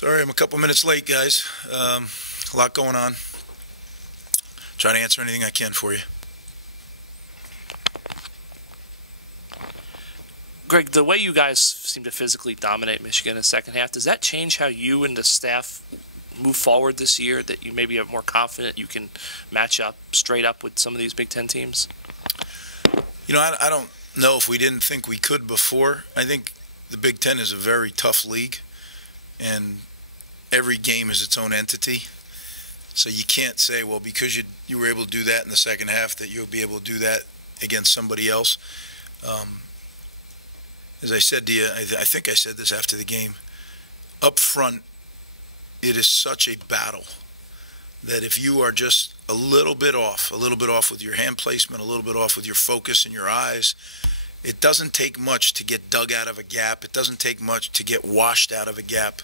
Sorry, I'm a couple minutes late, guys. A lot going on. Try to answer anything I can for you. Greg, the way you guys seem to physically dominate Michigan in the second half, does that change how you and the staff move forward this year, that you maybe are more confident you can match up straight up with some of these Big Ten teams? You know, I don't know if we didn't think we could before. I think the Big Ten is a very tough league, and every game is its own entity. So you can't say, well, because you were able to do that in the second half, that you'll be able to do that against somebody else. As I said to you, I think I said this after the game, up front, it is such a battle that if you are just a little bit off with your hand placement, a little bit off with your focus and your eyes, it doesn't take much to get dug out of a gap. It doesn't take much to get washed out of a gap.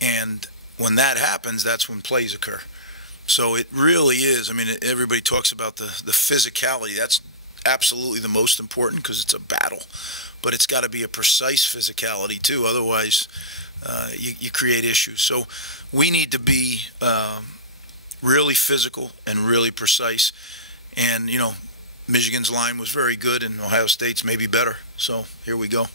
And when that happens, that's when plays occur. So it really is. I mean, everybody talks about the physicality. That's absolutely the most important because it's a battle. But it's got to be a precise physicality, too. Otherwise, you create issues. So we need to be really physical and really precise. And, you know, Michigan's line was very good, and Ohio State's maybe better. So here we go.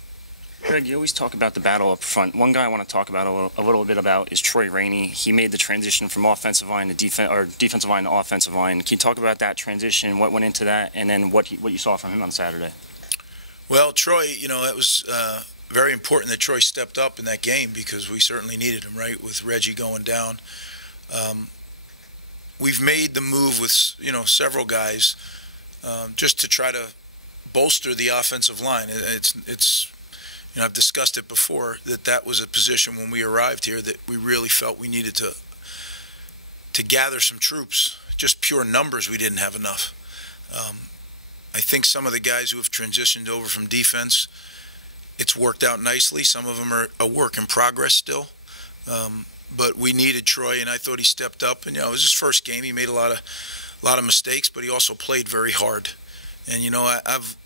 Greg, you always talk about the battle up front. One guy I want to talk about a little bit about is Troy Rainey. He made the transition from offensive line to defensive line to offensive line. Can you talk about that transition, what went into that, and then what you saw from him on Saturday? Well, Troy, you know, it was very important that Troy stepped up in that game because we certainly needed him, right, with Reggie going down. We've made the move with, you know, several guys just to try to bolster the offensive line. It's you know, I've discussed it before that was a position when we arrived here that we really felt we needed to gather some troops. Just pure numbers, we didn't have enough. I think some of the guys who have transitioned over from defense, it's worked out nicely. Some of them are a work in progress still. But we needed Troy, and I thought he stepped up. And, you know, it was his first game. He made a lot of mistakes, but he also played very hard. And, you know, I've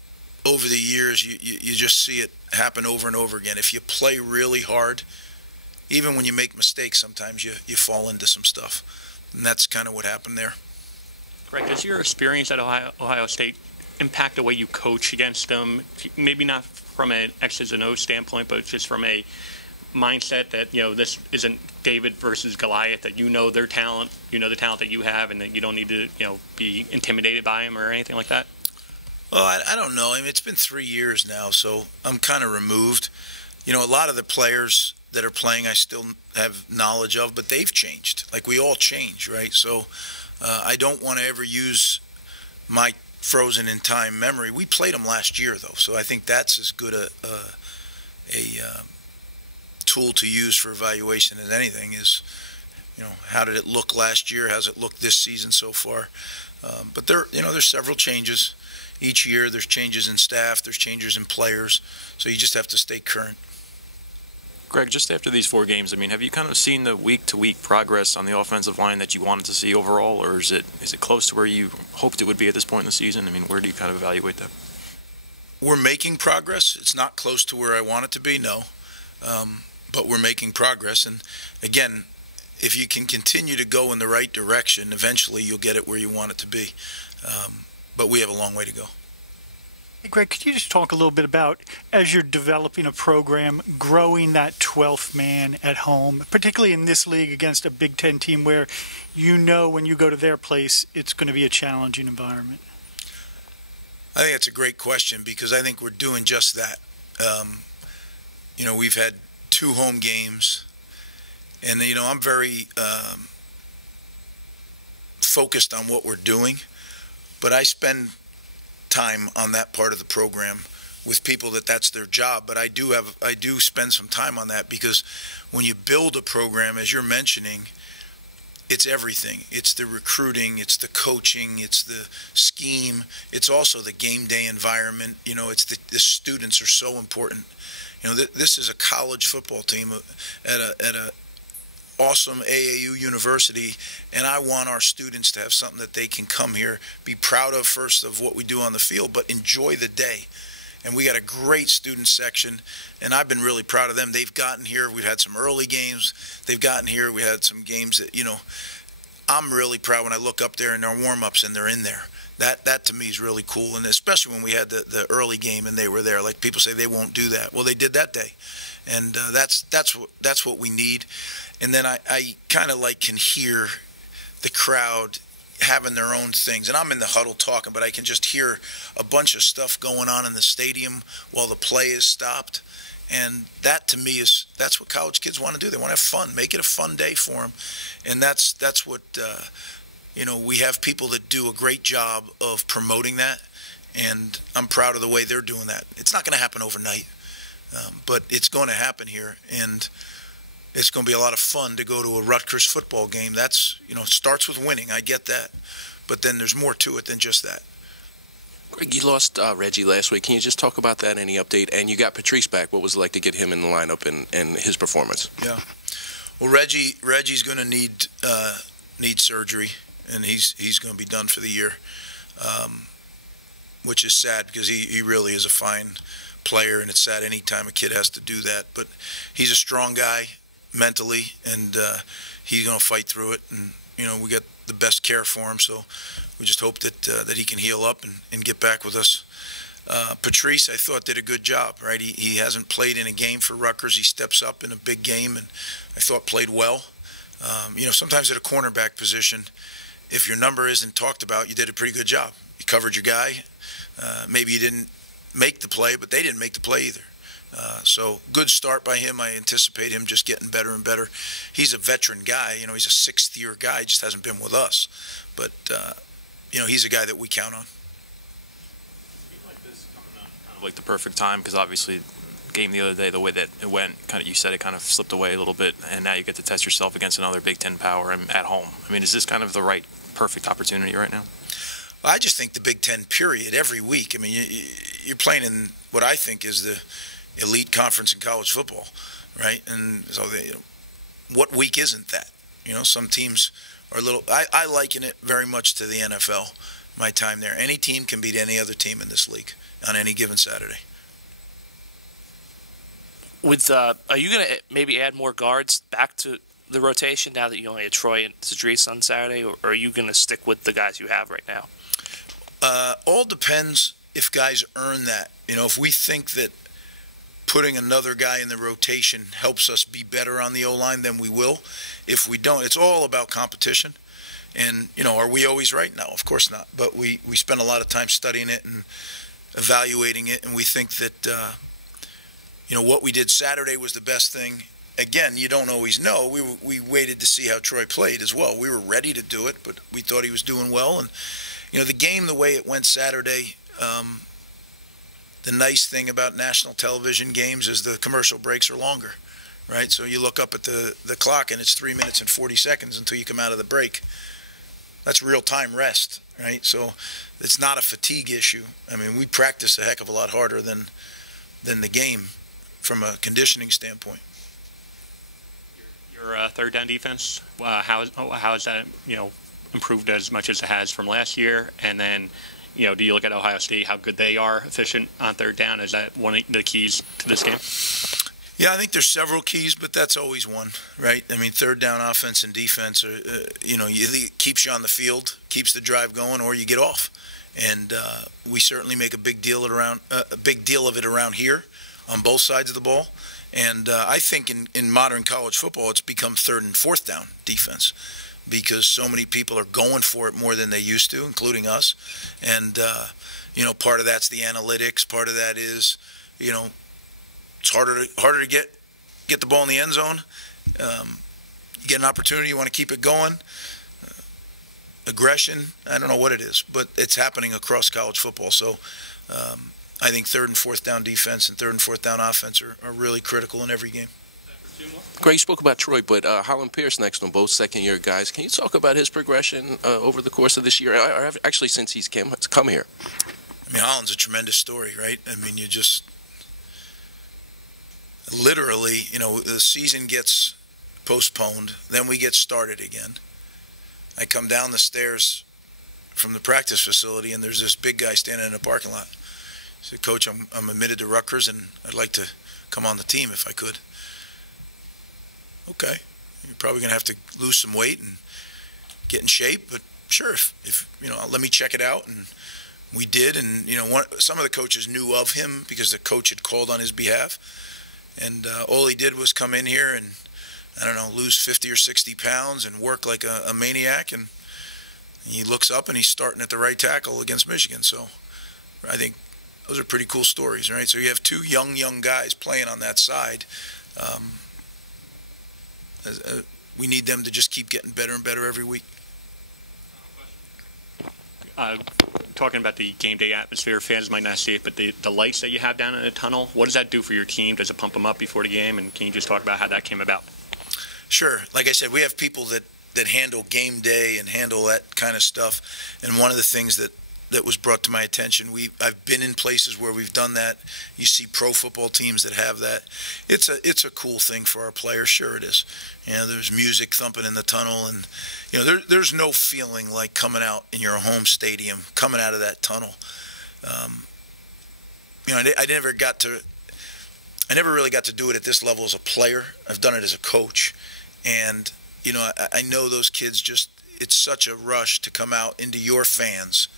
over the years, you just see it happen over and over again. If you play really hard, even when you make mistakes, sometimes you fall into some stuff. And that's kind of what happened there. Greg, does your experience at Ohio State impact the way you coach against them? Maybe not from an X's and O's standpoint, but just from a mindset that, you know, this isn't David versus Goliath, that you know their talent, you know the talent that you have, and that you don't need to, you know, be intimidated by them or anything like that? Well, I don't know. I mean, it's been 3 years now, so I'm kind of removed. You know, a lot of the players that are playing I still have knowledge of, but they've changed. Like, we all change, right? So I don't want to ever use my frozen in time memory. We played them last year, though, so I think that's as good a tool to use for evaluation as anything is, you know, how did it look last year? How's it looked this season so far? But there's several changes. Each year there's changes in staff, there's changes in players, so you just have to stay current. Greg, just after these 4 games, I mean, have you kind of seen the week-to-week progress on the offensive line that you wanted to see overall, or is it close to where you hoped it would be at this point in the season? I mean, where do you kind of evaluate that? We're making progress. It's not close to where I want it to be, no. But we're making progress. And, again, if you can continue to go in the right direction, eventually you'll get it where you want it to be. But we have a long way to go. Hey, Greg, could you just talk a little bit about, as you're developing a program, growing that 12th man at home, particularly in this league against a Big Ten team where you know when you go to their place it's going to be a challenging environment? I think that's a great question because I think we're doing just that. You know, we've had 2 home games, and, you know, I'm very focused on what we're doing, but I spend time on that part of the program with people that's their job. But I do spend some time on that because when you build a program, as you're mentioning, it's everything. It's the recruiting, it's the coaching, it's the scheme, it's also the game day environment. You know, it's the students are so important. You know, this is a college football team at a awesome AAU university, and I want our students to have something that they can come here, be proud of first of what we do on the field, but enjoy the day. and we got a great student section, and I've been really proud of them. They've gotten here. We've had some early games. They've gotten here. We had some games that, I'm really proud when I look up there in our warm-ups and they're in there. That to me is really cool, and especially when we had the early game and they were there. Like people say they won't do that. Well, they did that day, and that's what we need. And then I kind of can hear the crowd having their own things, and I'm in the huddle talking, but I can just hear a bunch of stuff going on in the stadium while the play is stopped. And that to me that's what college kids want to do. They want to have fun, make it a fun day for them, and that's what we have people that do a great job of promoting that, and I'm proud of the way they're doing that. It's not going to happen overnight, but it's going to happen here, and it's going to be a lot of fun to go to a Rutgers football game. That's, starts with winning. I get that. But then there's more to it than just that. Greg, you lost Reggie last week. Can you just talk about that? Any update? And you got Patrice back. What was it like to get him in the lineup and his performance? Yeah. Well, Reggie's going to need surgery, and he's going to be done for the year, which is sad because he really is a fine player, and it's sad any time a kid has to do that. But he's a strong guy mentally, and he's going to fight through it, and we got the best care for him, so we just hope that he can heal up and get back with us. Patrice, I thought, did a good job, right? He hasn't played in a game for Rutgers. He steps up in a big game, and I thought played well. Sometimes at a cornerback position, if your number isn't talked about, you did a pretty good job. You covered your guy. Maybe you didn't make the play, but they didn't make the play either. So good start by him. I anticipate him just getting better and better. He's a veteran guy. He's a sixth-year guy. He just hasn't been with us. But, he's a guy that we count on. Like this coming on kind of like the perfect time, because obviously game the other day, the way that it went, you said it kind of slipped away a little bit, and now you get to test yourself against another Big Ten power at home. I mean, is this kind of the right, perfect opportunity right now? I just think the Big Ten, period, every week. I mean, you're playing in what I think is the elite conference in college football, right? And so what week isn't that? Some teams are a little – I liken it very much to the NFL, my time there. Any team can beat any other team in this league on any given Saturday. Are you going to maybe add more guards back to the rotation now that you only had Troy and Cedrice on Saturday, or are you going to stick with the guys you have right now? All depends if guys earn that. If we think that putting another guy in the rotation helps us be better on the O-line, then we will. If we don't, it's all about competition. And, are we always right? No, of course not. But we spend a lot of time studying it and evaluating it, and we think that, what we did Saturday was the best thing. Again, you don't always know. We waited to see how Troy played as well. We were ready to do it, but we thought he was doing well. And, the game, the way it went Saturday, the nice thing about national television games is the commercial breaks are longer, right? So you look up at the clock and it's 3 minutes and 40 seconds until you come out of the break. That's real-time rest, right? So it's not a fatigue issue. I mean, we practice a heck of a lot harder than the game from a conditioning standpoint. Your third down defense, how has that improved as much as it has from last year? And then, do you look at Ohio State, how good they are efficient on third down? Is that one of the keys to this game? Yeah, I think there's several keys, but that's always one, right? I mean, third down offense and defense, it keeps you on the field, keeps the drive going, or you get off. And we certainly make a big deal of it around here on both sides of the ball. And I think in modern college football, it's become third and fourth down defense because so many people are going for it more than they used to, including us. And, part of that's the analytics. Part of that is, it's harder to get the ball in the end zone. You get an opportunity, you want to keep it going. Aggression, I don't know what it is, but it's happening across college football. So I think third and fourth down defense and third and fourth down offense are really critical in every game. Greg, you spoke about Troy, but Holland Pierce next on both second-year guys. Can you talk about his progression over the course of this year, or actually since he's come here? I mean, Holland's a tremendous story, right? I mean, you just literally, the season gets postponed, then we get started again. I come down the stairs from the practice facility, and there's this big guy standing in the parking lot. said, Coach, I'm admitted to Rutgers, and I'd like to come on the team if I could. Okay, you're probably going to have to lose some weight and get in shape, but sure, if let me check it out. And we did, and some of the coaches knew of him because the coach had called on his behalf, and all he did was come in here and, I don't know, lose 50 or 60 pounds and work like a maniac, and he looks up and he's starting at the right tackle against Michigan. So I think those are pretty cool stories, right? So you have two young guys playing on that side. We need them to just keep getting better and better every week. Talking about the game day atmosphere, fans might not see it, but the lights that you have down in the tunnel, what does that do for your team? Does it pump them up before the game? And can you just talk about how that came about? Sure. Like I said, we have people that handle game day and handle that kind of stuff. And one of the things that was brought to my attention, I've been in places where we've done that. You see pro football teams that have that. It's a cool thing for our players. Sure it is. There's music thumping in the tunnel, and there's no feeling like coming out in your home stadium, coming out of that tunnel. I never really got to do it at this level as a player. I've done it as a coach, and I know those kids it's such a rush to come out into your fans.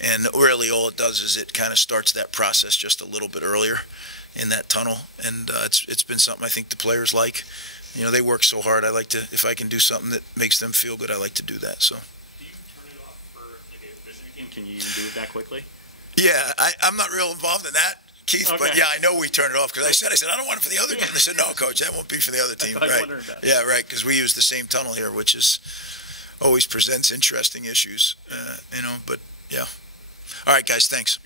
And really all it does is it kind of starts that process just a little bit earlier in that tunnel. And it's been something I think the players like. They work so hard. I like to, if I can do something that makes them feel good, I like to do that. So. Do you turn it off for like a visiting game? Can you do it that quickly? Yeah, I'm not real involved in that, Keith. Okay. But yeah, I know we turn it off because I said I don't want it for the other team. They said, no, Coach, that won't be for the other team. Right? Yeah, right. Because we use the same tunnel here, which always presents interesting issues. But yeah. All right, guys, thanks.